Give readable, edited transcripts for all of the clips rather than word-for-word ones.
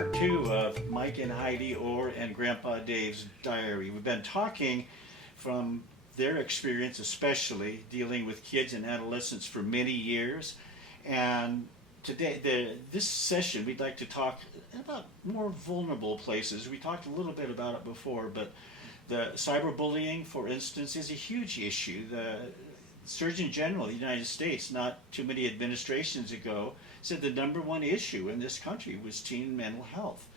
part two of Mike and Heidi Orr and Grandpa Dave's diary. We've been talking from their experience, especially dealing with kids and adolescents for many years. And today, this session, we'd like to talk about more vulnerable places. We talked a little bit about it before, but the cyberbullying, for instance, is a huge issue. The Surgeon General of the United States, not too many administrations ago, said the number one issue in this country was teen mental health.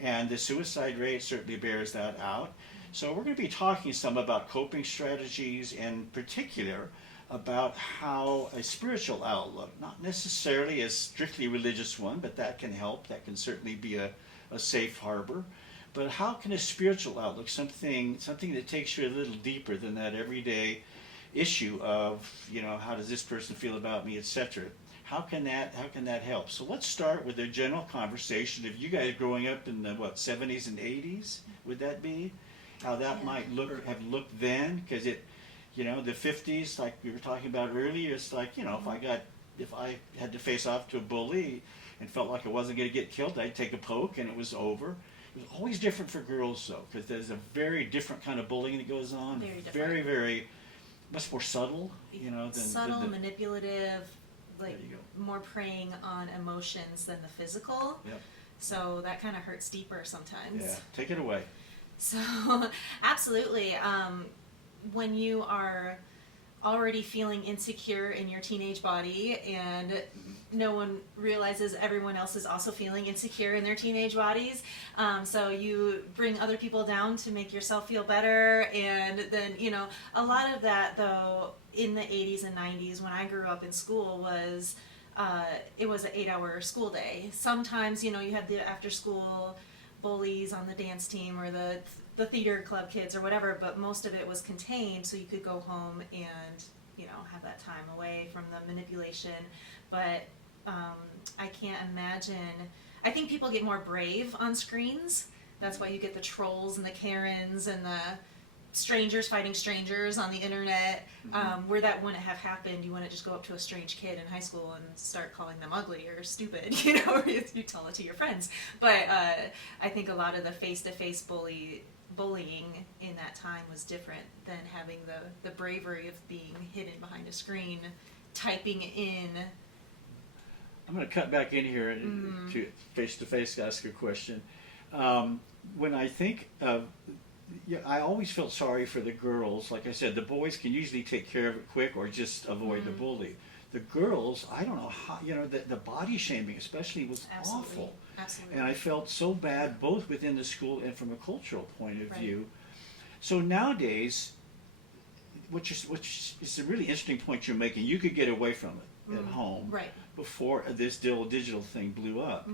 And the suicide rate certainly bears that out. So we're going to be talking some about coping strategies, in particular about how a spiritual outlook, not necessarily a strictly religious one, but that can help, that can certainly be a safe harbor. But how can a spiritual outlook, something that takes you a little deeper than that everyday issue of, how does this person feel about me, etc. How can that help? So let's start with a general conversation. If you guys growing up in the 70s and 80s, would that be how that might have looked then? Because the 50s, like we were talking about earlier, it's like, if I had to face off to a bully and felt like I wasn't going to get killed, I'd take a poke and it was over. It was always different for girls though, because there's a very different kind of bullying that goes on. Very different. Very, very, much more subtle, than subtle, than manipulative, more preying on emotions than the physical. Yep. So that kind of hurts deeper sometimes. Yeah, take it away. So, absolutely. When you are already feeling insecure in your teenage body and no one realizes everyone else is also feeling insecure in their teenage bodies, so you bring other people down to make yourself feel better. And then a lot of that though in the 80s and 90s when I grew up in school was it was an 8-hour school day. Sometimes you had the after school bullies on the dance team or the theater club kids or whatever, but most of it was contained so you could go home and have that time away from the manipulation. But I can't imagine. I think people get more brave on screens. That's why you get the trolls and the Karens and the strangers fighting strangers on the internet. Where that wouldn't have happened, you wouldn't just go up to a strange kid in high school and start calling them ugly or stupid, or you tell it to your friends. But I think a lot of the face-to-face bullying in that time was different than having the bravery of being hidden behind a screen, typing in. I'm going to cut back in here to face-to-face ask a question. When I think of, I always felt sorry for the girls. Like I said, the boys can usually take care of it quick or just avoid the bully. The girls, I don't know how, the body shaming especially was awful. Absolutely. And I felt so bad both within the school and from a cultural point of view. So nowadays, which is a really interesting point you're making, you could get away from it at home before this digital thing blew up.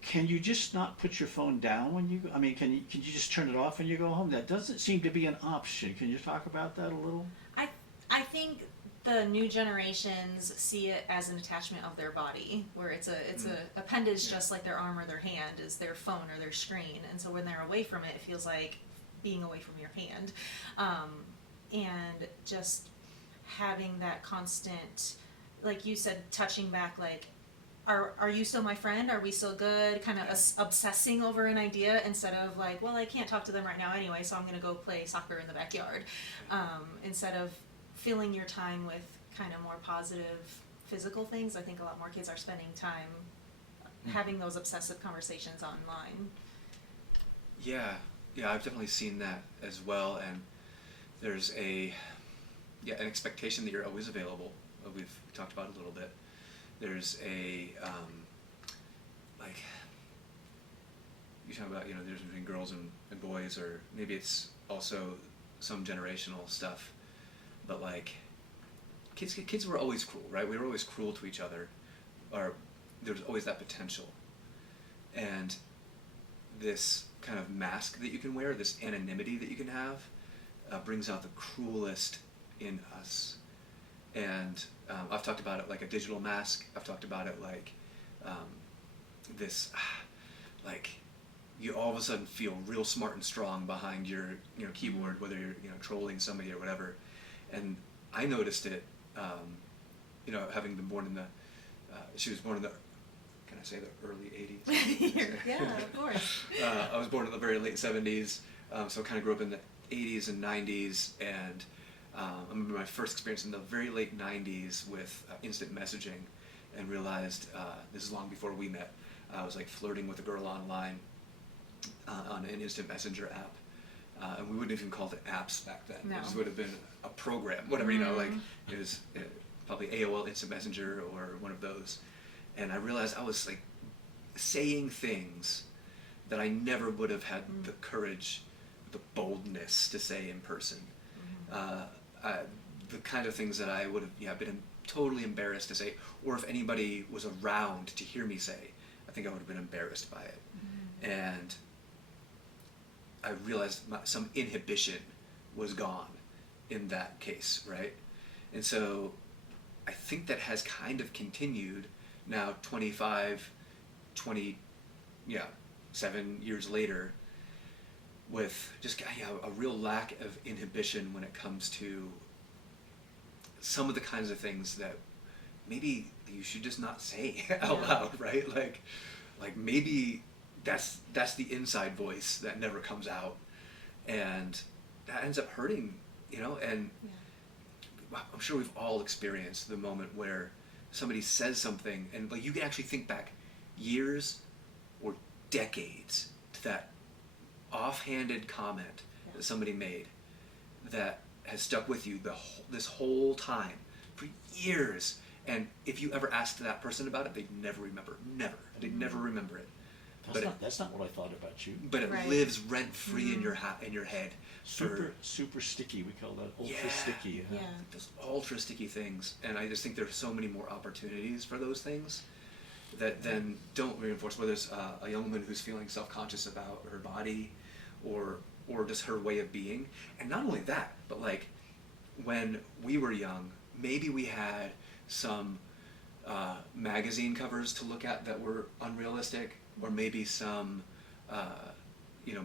Can you just not put your phone down when you go? I mean, can you just turn it off when you go home? That doesn't seem to be an option. Can you talk about that a little? I think the new generations see it as an attachment of their body, where it's a appendage, just like their arm or their hand is their phone or their screen. And so when they're away from it, it feels like being away from your hand, and just having that constant, like you said, touching back, like, are you still my friend? Are we still good? Kind of obsessing over an idea instead of like, well, I can't talk to them right now anyway, so I'm going to go play soccer in the backyard. Instead of filling your time with kind of more positive physical things, I think a lot more kids are spending time having those obsessive conversations online. Yeah, I've definitely seen that as well, and there's an expectation that you're always available. We've talked about it a little bit. There's a, like, you talk about, there's between girls and boys, or maybe it's also some generational stuff, but like, kids were always cruel, right? We were always cruel to each other, or there was always that potential. And this kind of mask that you can wear, this anonymity that you can have, brings out the cruelest in us. And I've talked about it like a digital mask. I've talked about it like this, like you all of a sudden feel real smart and strong behind your keyboard, whether you're trolling somebody or whatever. And I noticed it, having been born in the, she was born in the can I say the early 80s? Yeah, of course. I was born in the very late 70s, so I kind of grew up in the 80s and 90s, and I remember my first experience in the very late 90s with instant messaging, and realized this is long before we met. I was like flirting with a girl online on an instant messenger app, and we wouldn't even call it apps back then. No. It just would have been a program, whatever, like it was probably AOL Instant Messenger or one of those. And I realized I was like saying things that I never would have had the courage, the boldness to say in person. The kind of things that I would have been totally embarrassed to say, or if anybody was around to hear me say, I think I would have been embarrassed by it. And I realized some inhibition was gone in that case, right? And so I think that has kind of continued now 7 years later, with just a real lack of inhibition when it comes to some of the kinds of things that maybe you should just not say out loud, right? Like maybe that's the inside voice that never comes out, and that ends up hurting, and I'm sure we've all experienced the moment where somebody says something and like you can actually think back years or decades to that offhanded comment that somebody made that has stuck with you this whole time for years. And if you ever asked that person about it, they'd never remember. They'd never remember it. That's not what I thought about you. But it lives rent free in your head. Super sticky. We call that ultra sticky. Yeah. Those ultra sticky things, and I just think there's so many more opportunities for those things that then don't reinforce. Whether it's a young woman who's feeling self-conscious about her body, or just her way of being, and not only that, but like when we were young, maybe we had some magazine covers to look at that were unrealistic, or maybe some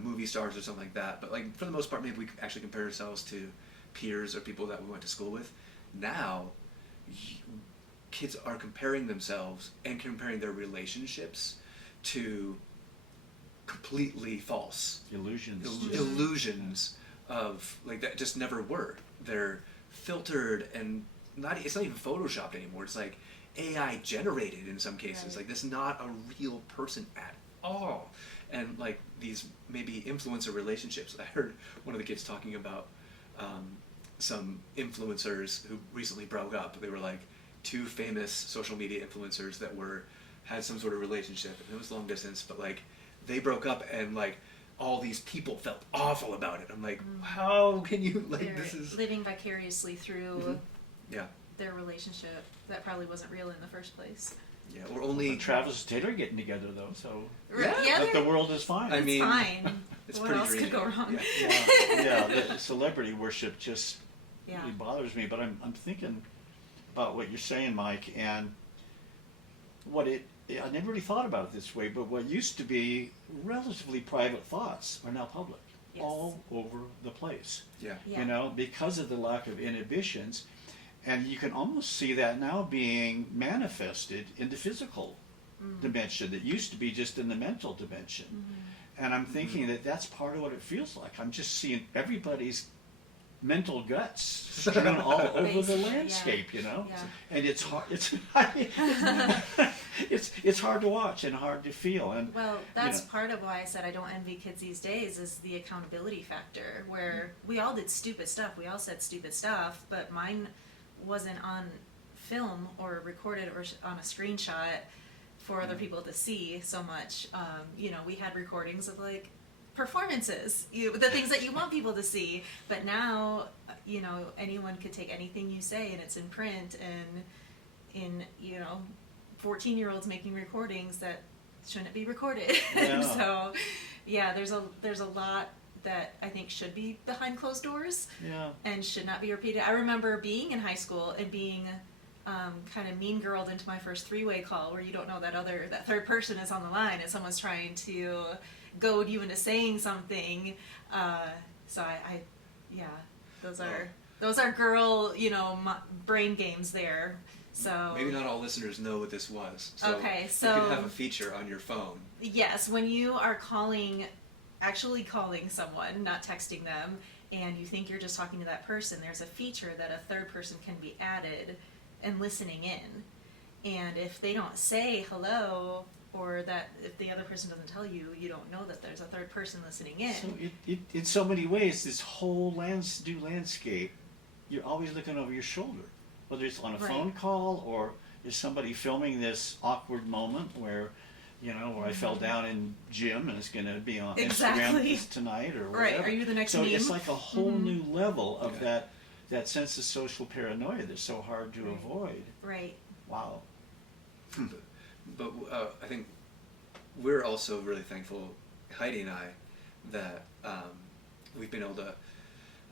movie stars or something like that. But like for the most part, maybe we could actually compare ourselves to peers or people that we went to school with. Now, kids are comparing themselves and comparing their relationships to completely false illusions of like that just never were. They're filtered, and it's not even photoshopped anymore. It's like AI generated in some cases. Right. Like this is not a real person at all. And like these maybe influencer relationships. I heard one of the kids talking about some influencers who recently broke up. They were like two famous social media influencers that had some sort of relationship. And it was long distance, but like they broke up, and like all these people felt awful about it. I'm like, how can you this is living vicariously through yeah their relationship that probably wasn't real in the first place. Yeah, or only Travis and Taylor getting together though, so Yeah, the world is fine. I mean, fine. it's What pretty else could dreamy. go wrong? The celebrity worship just really bothers me. But I'm thinking about what you're saying, Mike, and I never really thought about it this way, but what used to be relatively private thoughts are now public, all over the place. Yeah. Because of the lack of inhibitions. And you can almost see that now being manifested in the physical dimension that used to be just in the mental dimension. And I'm thinking that that's part of what it feels like. I'm just seeing everybody's mental guts strewn all over the landscape, Yeah. And it's hard. It's hard to watch and hard to feel. And Well, that's part of why I said I don't envy kids these days, is the accountability factor, where we all did stupid stuff. We all said stupid stuff, but mine wasn't on film or recorded or on a screenshot for other people to see so much. We had recordings of like performances, the things that you want people to see, but now anyone could take anything you say and it's in print, and in 14-year-olds making recordings that shouldn't be recorded. So there's a lot that I think should be behind closed doors and should not be repeated. I remember being in high school and being kind of mean girled into my first three-way call, where you don't know that third person is on the line and someone's trying to goad you into saying something. So those are girl brain games there. So maybe not all listeners know what this was. So okay, you so can have a feature on your phone. yes, when you are actually calling someone, not texting them, and you think you're just talking to that person, there's a feature that a third person can be added and listening in. And if they don't say hello, or that if the other person doesn't tell you, you don't know that there's a third person listening in. So it in so many ways, this whole new landscape, you're always looking over your shoulder, whether it's on a phone call or is somebody filming this awkward moment where, where I fell down in gym and it's going to be on Instagram tonight or whatever. Right, are you the next So meme? it's like a whole new level of that sense of social paranoia that's so hard to avoid. Right. Wow. But I think we're also really thankful, Heidi and I, that we've been able to,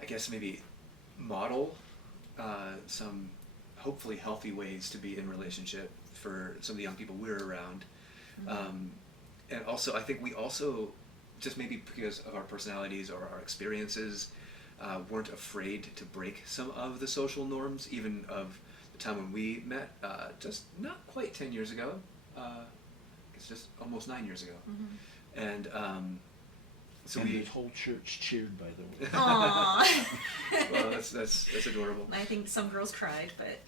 I guess, maybe model some hopefully healthy ways to be in relationship for some of the young people we're around. And also, I think we also, just maybe because of our personalities or our experiences, weren't afraid to break some of the social norms, even of the time when we met, just not quite 10 years ago. It's just almost 9 years ago. And so and the whole church cheered, by the way. Aww. Well, that's adorable. I think some girls cried, but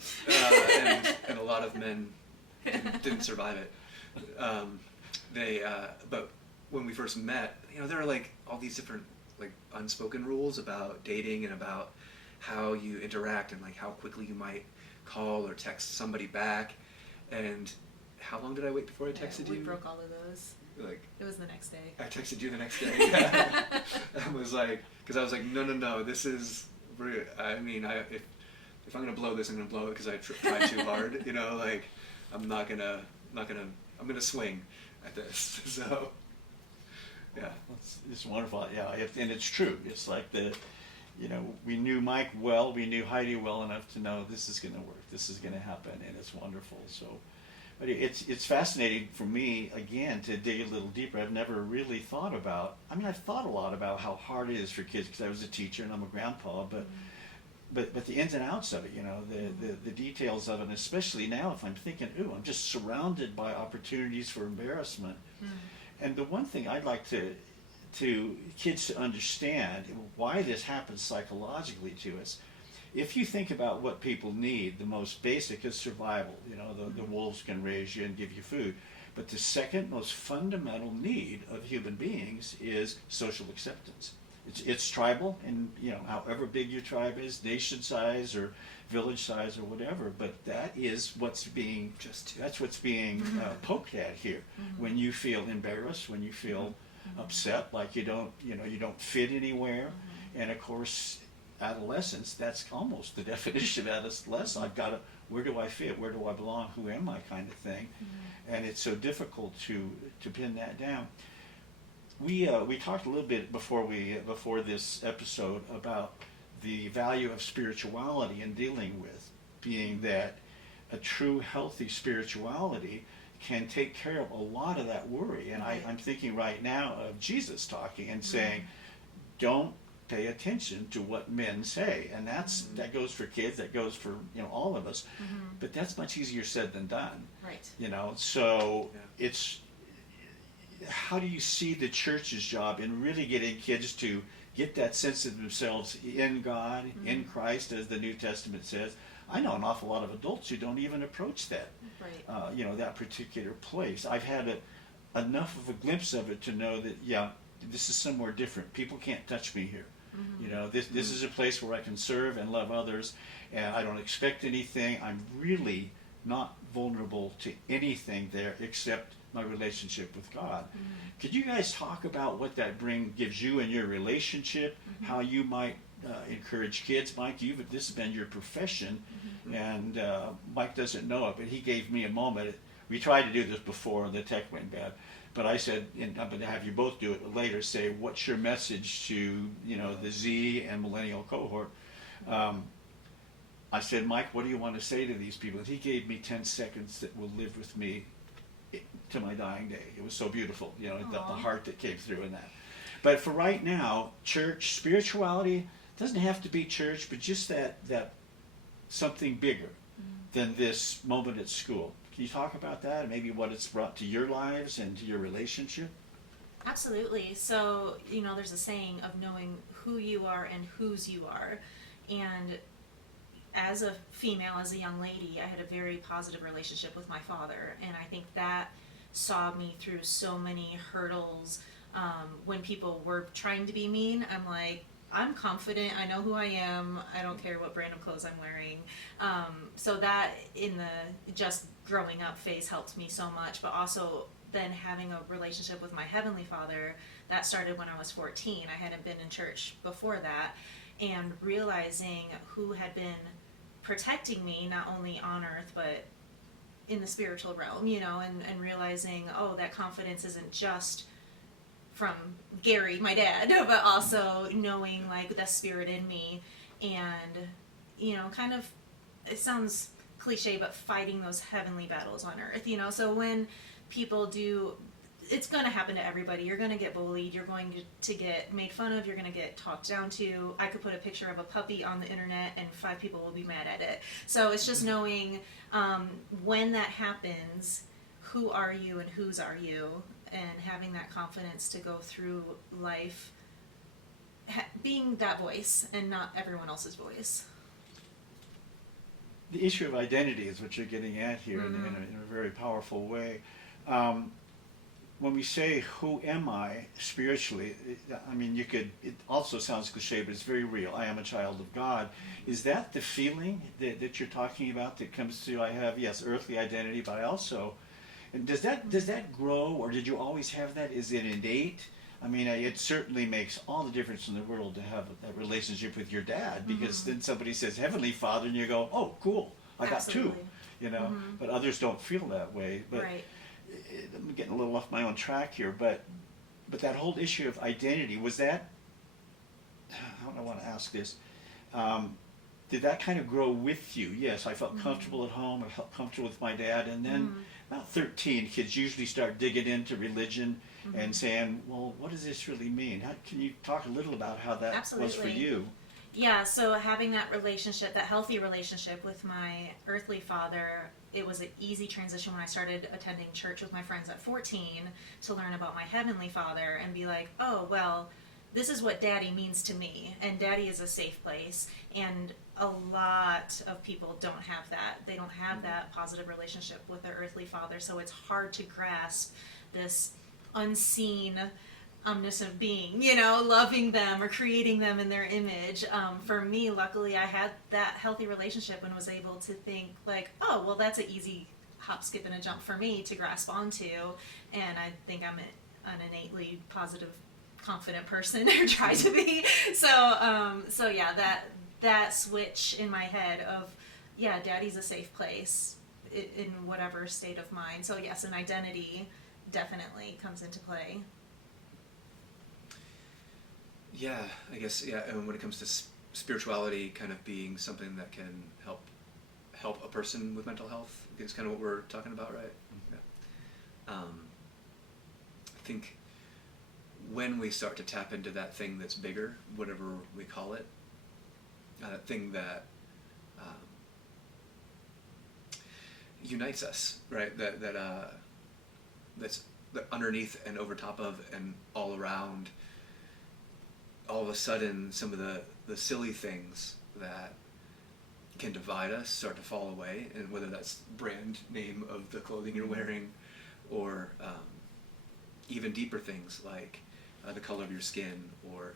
and a lot of men didn't survive it. But when we first met, there are like all these different like unspoken rules about dating and about how you interact and like how quickly you might call or text somebody back. And how long did I wait before I texted you? We broke all of those. Like, it was the next day. I texted you the next day. Yeah. I was like, because I was like, no, this is. I mean, if I'm gonna blow this, I'm gonna blow it because I tried too hard. Like I'm I'm gonna swing at this. So, yeah, it's wonderful. Yeah, and it's true. It's like we knew Mike well, we knew Heidi well enough to know this is gonna work. This is gonna happen, and it's wonderful. So. But it's fascinating for me, again, to dig a little deeper. I've never really thought about, I've thought a lot about how hard it is for kids because I was a teacher and I'm a grandpa, but the ins and outs of it, the details of it, and especially now if I'm thinking, I'm just surrounded by opportunities for embarrassment. And the one thing I'd like to kids to understand why this happens psychologically to us. If you think about what people need, the most basic is survival. The wolves can raise you and give you food. But the second most fundamental need of human beings is social acceptance. It's tribal, and however big your tribe is, nation size or village size or whatever. But that is what's being poked at here. When you feel embarrassed, when you feel upset, like you don't fit anywhere, and of course. Adolescence, that's almost the definition of adolescence. Where do I fit? Where do I belong? Who am I? Kind of thing. And it's so difficult to pin that down. We talked a little bit before this episode about the value of spirituality in dealing with, being that a true healthy spirituality can take care of a lot of that worry. And I'm thinking right now of Jesus talking and saying, don't pay attention to what men say, and that goes for kids, that goes for all of us, but that's much easier said than done. Right. So it's how do you see the church's job in really getting kids to get that sense of themselves in God, in Christ, as the New Testament says. I know an awful lot of adults who don't even approach that, that particular place. I've had enough of a glimpse of it to know that this is somewhere different. People can't touch me here. This is a place where I can serve and love others, and I don't expect anything. I'm really not vulnerable to anything there except my relationship with God. Could you guys talk about what that gives you in your relationship, how you might encourage kids? Mike, this has been your profession, and Mike doesn't know it, but he gave me a moment. We tried to do this before, and the tech went bad. But I said, and I'm going to have you both do it later, say, what's your message to, the Z and millennial cohort? I said, Mike, what do you want to say to these people? And he gave me 10 seconds that will live with me to my dying day. It was so beautiful, the heart that came through in that. But for right now, church, spirituality, doesn't have to be church, but just that something bigger, than this moment at school. Can you talk about that and maybe what it's brought to your lives and to your relationship? Absolutely. So, there's a saying of knowing who you are and whose you are. And as a female, as a young lady, I had a very positive relationship with my father. And I think that saw me through so many hurdles. When people were trying to be mean, I'm like, I'm confident. I know who I am. I don't care what brand of clothes I'm wearing. So that in the just growing up phase helped me so much. But also then having a relationship with my Heavenly Father, that started when I was 14. I hadn't been in church before that. And realizing who had been protecting me, not only on earth, but in the spiritual realm, and realizing, oh, that confidence isn't just from Gary, my dad, but also knowing like the spirit in me and, kind of, it sounds cliche, but fighting those heavenly battles on earth, so when people do, it's going to happen to everybody. You're going to get bullied. You're going to get made fun of. You're going to get talked down to. I could put a picture of a puppy on the internet and 5 people will be mad at it. So it's just knowing when that happens, who are you and whose are you, and having that confidence to go through life being that voice and not everyone else's voice. The issue of identity is what you're getting at here in a very powerful way. When we say, who am I spiritually, it also sounds cliche, but it's very real. I am a child of God. Is that the feeling that you're talking about that comes through? I have, yes, earthly identity, but I also, and does that grow, or did you always have that? Is it innate? It certainly makes all the difference in the world to have that relationship with your dad, because then somebody says Heavenly Father, and you go, oh, cool, I got two, but others don't feel that way. But Right. I'm getting a little off my own track here, but that whole issue of identity, was that, how do I want to ask this, did that kind of grow with you? Yes, I felt comfortable at home, I felt comfortable with my dad, and then about 13, kids usually start digging into religion and saying, well, what does this really mean? Can you talk a little about how that was for you? Yeah, so having that relationship, that healthy relationship with my earthly father, it was an easy transition when I started attending church with my friends at 14 to learn about my Heavenly Father and be like, oh, well, this is what Daddy means to me, and Daddy is a safe place. And a lot of people don't have that. They don't have that positive relationship with their earthly father, so it's hard to grasp this unseen omniscient being, loving them or creating them in their image. For me, luckily, I had that healthy relationship and was able to think like, oh, well, that's an easy hop, skip, and a jump for me to grasp onto. And I think I'm an innately positive, confident person, or try to be. So yeah, that switch in my head of, yeah, Daddy's a safe place in whatever state of mind. So yes, an identity definitely comes into play. Yeah, I guess, and when it comes to spirituality kind of being something that can help a person with mental health, it's kind of what we're talking about, right? Yeah. I think when we start to tap into that thing that's bigger, whatever we call it, that thing that unites us, right? That's underneath and over top of and all around. All of a sudden, some of the silly things that can divide us start to fall away, and whether that's brand name of the clothing you're wearing, or even deeper things like the color of your skin, or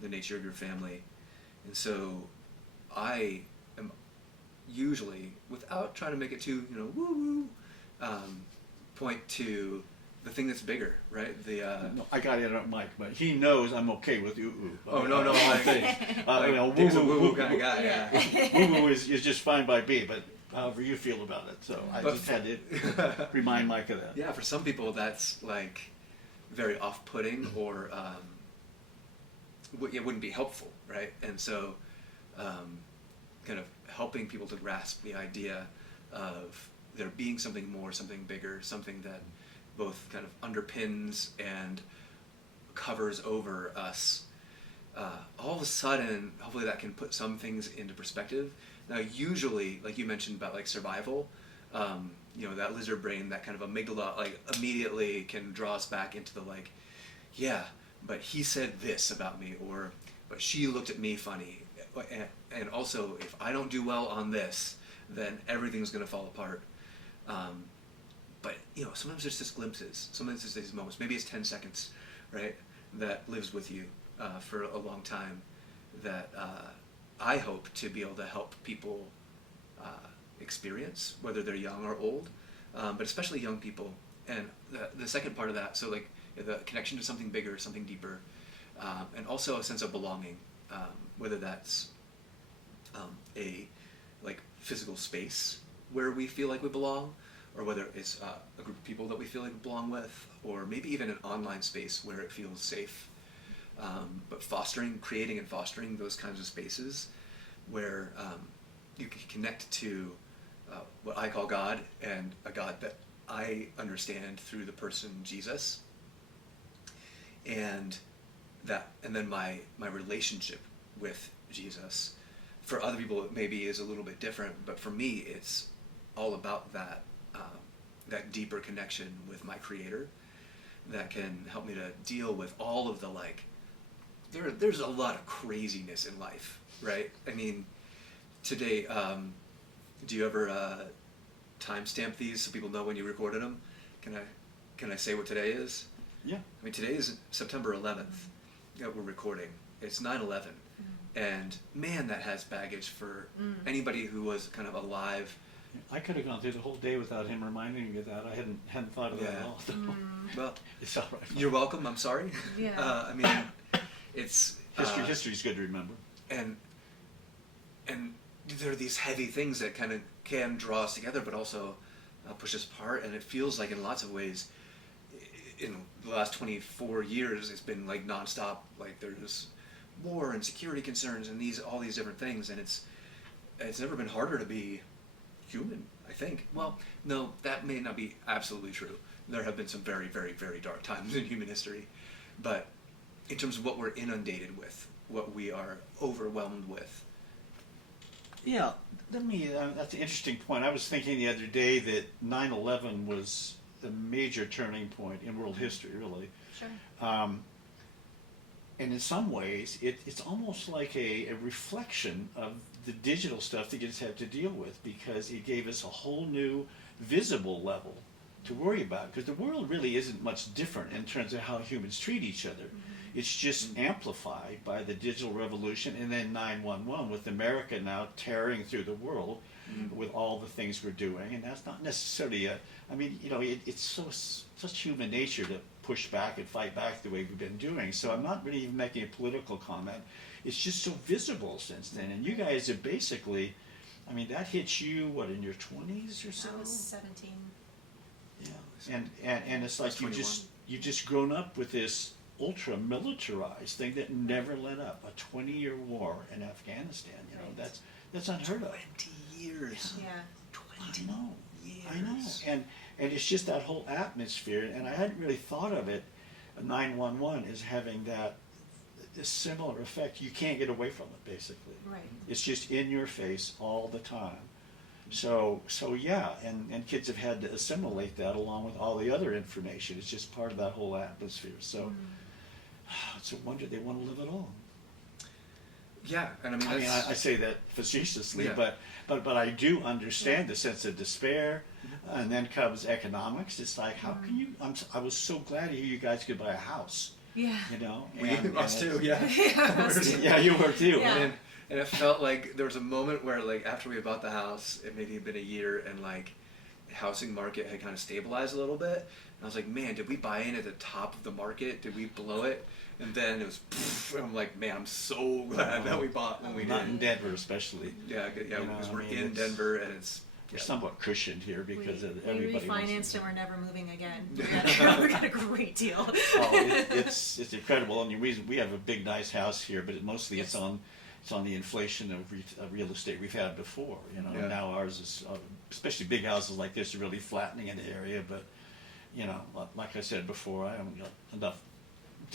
the nature of your family. And so I am usually, without trying to make it too, woo-woo, point to the thing that's bigger, right? No, I got to interrupt Mike, but he knows I'm okay with ooh-ooh. Oh, no, like, Dick's a woo-woo kind of guy, yeah. Woo-woo is just fine by me, but however you feel about it. So I just had to remind Mike of that. Yeah, for some people that's like very off-putting, or it wouldn't be helpful, right? And so kind of helping people to grasp the idea of there being something more, something bigger, something that both kind of underpins and covers over us. All of a sudden, hopefully that can put some things into perspective, Now, usually, like you mentioned about like survival, you know, that lizard brain, that kind of amygdala, like immediately can draw us back into the like, yeah, but he said this about me, or but she looked at me funny, and also if I don't do well on this, then everything's gonna fall apart. But you know, sometimes there's just glimpses. Sometimes there's these moments. Maybe it's 10 seconds, right? That lives with you for a long time. That I hope to be able to help people experience, whether they're young or old, but especially young people. And the second part of that, so like the connection to something bigger, something deeper, and also a sense of belonging, whether that's a like physical space where we feel like we belong, or whether it's a group of people that we feel like we belong with, or maybe even an online space where it feels safe. But creating and fostering those kinds of spaces where you can connect to what I call God, and a God that I understand through the person Jesus, and then my relationship with Jesus. For other people, it maybe is a little bit different, but for me, it's all about that deeper connection with my Creator that can help me to deal with all of the like. There's a lot of craziness in life, right? I mean, today, do you ever timestamp these so people know when you recorded them? Can I say what today is? Yeah. I mean, today is September 11th that we're recording. It's 9/11, and man, that has baggage for anybody who was kind of alive. I could have gone through the whole day without him reminding me of that. I hadn't thought of that at all. Well, It's all right. you're welcome. I'm sorry. Yeah. I mean, it's History's good to remember. and there are these heavy things that kind of can draw us together, but also push us apart. And it feels like in lots of ways, in the last 24 years, it's been like nonstop. Like there's war and security concerns and all these different things, and it's never been harder to be human, I think. Well, no, that may not be absolutely true. There have been some very, very, very dark times in human history, but in terms of what we're inundated with, what we are overwhelmed with. Yeah, that's an interesting point. I was thinking the other day that 9/11 was a major turning point in world history, really. Sure. And in some ways, it's almost like a reflection of the digital stuff that you just have to deal with, because it gave us a whole new visible level to worry about. Because the world really isn't much different in terms of how humans treat each other. It's just amplified by the digital revolution, and then 9/11 with America now tearing through the world with all the things we're doing. And that's not necessarily it's such human nature to push back and fight back the way we've been doing. So I'm not really even making a political comment. It's just so visible since then. And you guys are basically, I mean, that hits you, what, in your 20s or so? I was 17. Yeah. And it's like you've just grown up with this ultra militarized thing that never let up. A 20-year war in Afghanistan, Right. that's unheard of. 20 years. Yeah. 20 years. I know. And it's just that whole atmosphere, and I hadn't really thought of it, 911 as having this similar effect. You can't get away from it, basically. Right. It's just in your face all the time. So yeah, and kids have had to assimilate that along with all the other information. It's just part of that whole atmosphere. So it's a wonder they want to live at all. Yeah, and I mean, I say that facetiously, Yeah. but I do understand the sense of despair, and then comes economics. It's like, how can you? I was so glad to hear you guys could buy a house. Yeah. us too, yeah. Yeah, you were too. Yeah. And it felt like there was a moment where, like, after we bought the house, it maybe had been a year, and like, the housing market had kind of stabilized a little bit. And I was like, man, did we buy in at the top of the market? Did we blow it? And then it was, and I'm like, man, I'm so glad that we bought when we Not did. in Denver, especially. Yeah, because we're in it's- Denver, and it's We're somewhat cushioned here because of everybody. We wants refinanced to- and we're never moving again. We got a great deal. It's incredible, and the reason we have a big, nice house here, but mostly it's on the inflation of real estate we've had before. Yeah. And now ours is, especially big houses like this, are really flattening in the area. But like I said before, I haven't got enough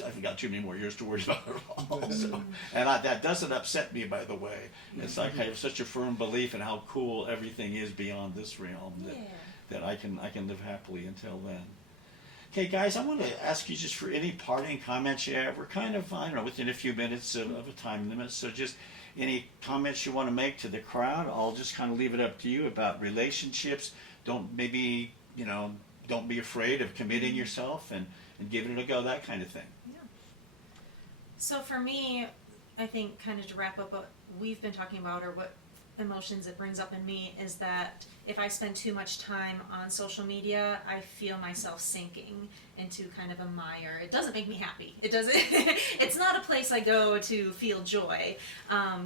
I've got too many more years to worry about it all. So, and that doesn't upset me, by the way. It's like I have such a firm belief in how cool everything is beyond this realm that I can live happily until then. Okay, guys, I want to ask you just for any parting comments you have. We're kind of, I don't know, within a few minutes of a time limit, so just any comments you want to make to the crowd. I'll just kind of leave it up to you about relationships. Don't be afraid of committing yourself and giving it a go, that kind of thing. Yeah. So for me, I think kind of to wrap up what we've been talking about, or what emotions it brings up in me, is that if I spend too much time on social media, I feel myself sinking into kind of a mire. It doesn't make me happy. It doesn't. It's not a place I go to feel joy.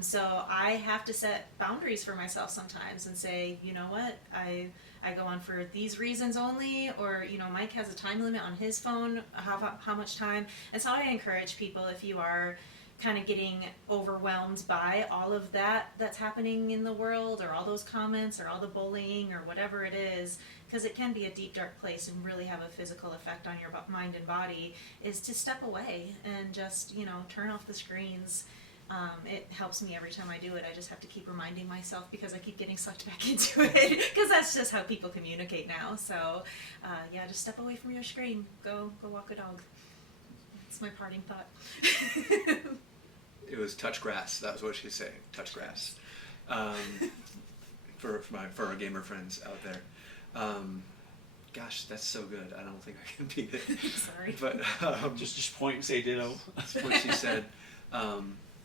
So I have to set boundaries for myself sometimes and say, you know what, I go on for these reasons only, or Mike has a time limit on his phone, how much time. And so I encourage people, if you are kind of getting overwhelmed by all of that's happening in the world, or all those comments, or all the bullying, or whatever it is, because it can be a deep, dark place and really have a physical effect on your mind and body, is to step away and just turn off the screens. It helps me every time I do it. I just have to keep reminding myself, because I keep getting sucked back into it, because that's just how people communicate now. So just step away from your screen. Go walk a dog. That's my parting thought. It was touch grass. That was what she's saying. Touch grass. For our gamer friends out there. Gosh, that's so good. I don't think I can beat it. Sorry. But just point and say ditto. That's what she said.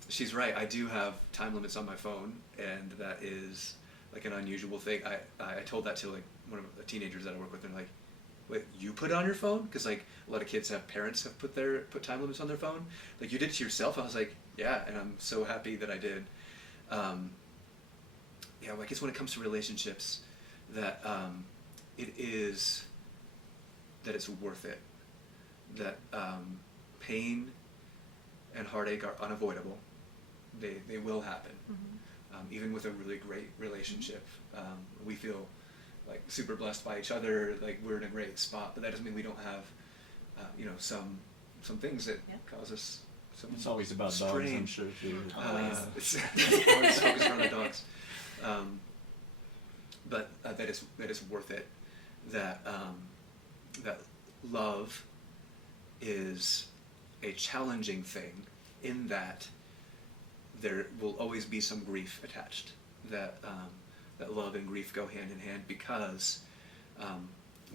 She's right. I do have time limits on my phone, and that is like an unusual thing. I told that to like one of the teenagers that I work with, and like, wait, you put it on your phone? Because like a lot of kids have parents have put time limits on their phone. Like, you did it to yourself? I was like, yeah, and I'm so happy that I did. Well, I guess when it comes to relationships, that it's worth it. That pain and heartache are unavoidable. They will happen. Mm-hmm. Even with a really great relationship, we feel like super blessed by each other, like we're in a great spot, but that doesn't mean we don't have some things that cause us some It's always about strain. dogs, I'm sure, too. It's always focused on the dogs. But that is worth it. That love is a challenging thing, in that there will always be some grief attached. That love and grief go hand in hand, because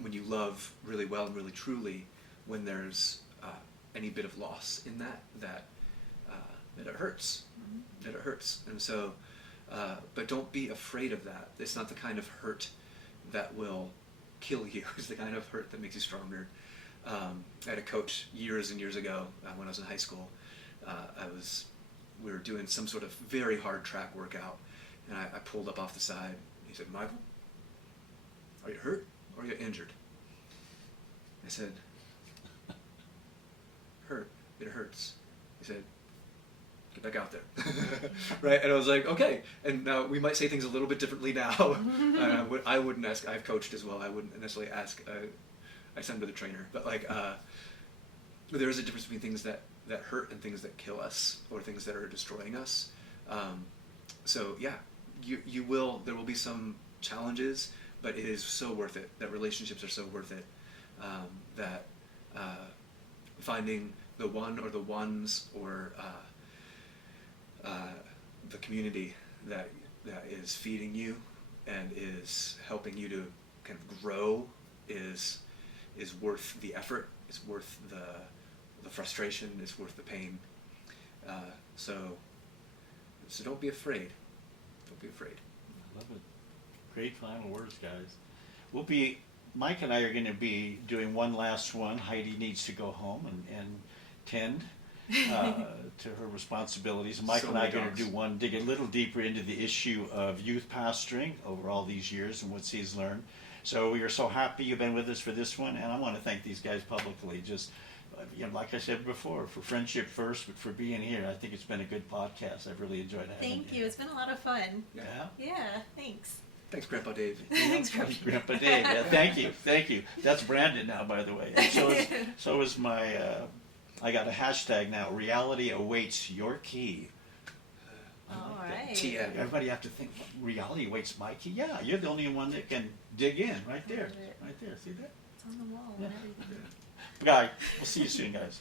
when you love really well and really truly, when there's any bit of loss in that it hurts. Mm-hmm. That it hurts. And so, but don't be afraid of that. It's not the kind of hurt that will kill you. It's the kind of hurt that makes you stronger. I had a coach years and years ago when I was in high school. We were doing some sort of very hard track workout, and I pulled up off the side. He said, "Michael, are you hurt or are you injured?" I said, "Hurt. It hurts." He said, "Get back out there." Right? And I was like, okay. And now we might say things a little bit differently now. I wouldn't ask. I've coached as well. I wouldn't necessarily ask. I send to the trainer. But like, there is a difference between things that hurt and things that kill us, or things that are destroying us. So yeah, you will. There will be some challenges, but it is so worth it. That relationships are so worth it. That finding the one or the ones, or the community that is feeding you and is helping you to kind of grow is worth the effort. It's worth the frustration. It's worth the pain. So don't be afraid. Don't be afraid. I love it. Great final words, guys. Mike and I are going to be doing one last one. Heidi needs to go home and tend to her responsibilities. Mike and I are going to do one, dig a little deeper into the issue of youth pastoring over all these years and what he's learned. So we are so happy you've been with us for this one, and I want to thank these guys publicly. Just, like I said before, for friendship first, but for being here. I think it's been a good podcast. I've really enjoyed having you. Thank you. It's been a lot of fun. Yeah? Yeah, thanks. Thanks, Grandpa Dave. Thanks, Grandpa. Grandpa Dave. Yeah, thank you. That's Brandon now, by the way. And so is my I got a hashtag now. Reality awaits your key. All right. TM. Everybody have to think, reality awaits my key. Yeah, you're the only one that can dig in right there. Love it. Right there. See that? It's on the wall Yeah. and everything. Guy, we'll see you soon, guys.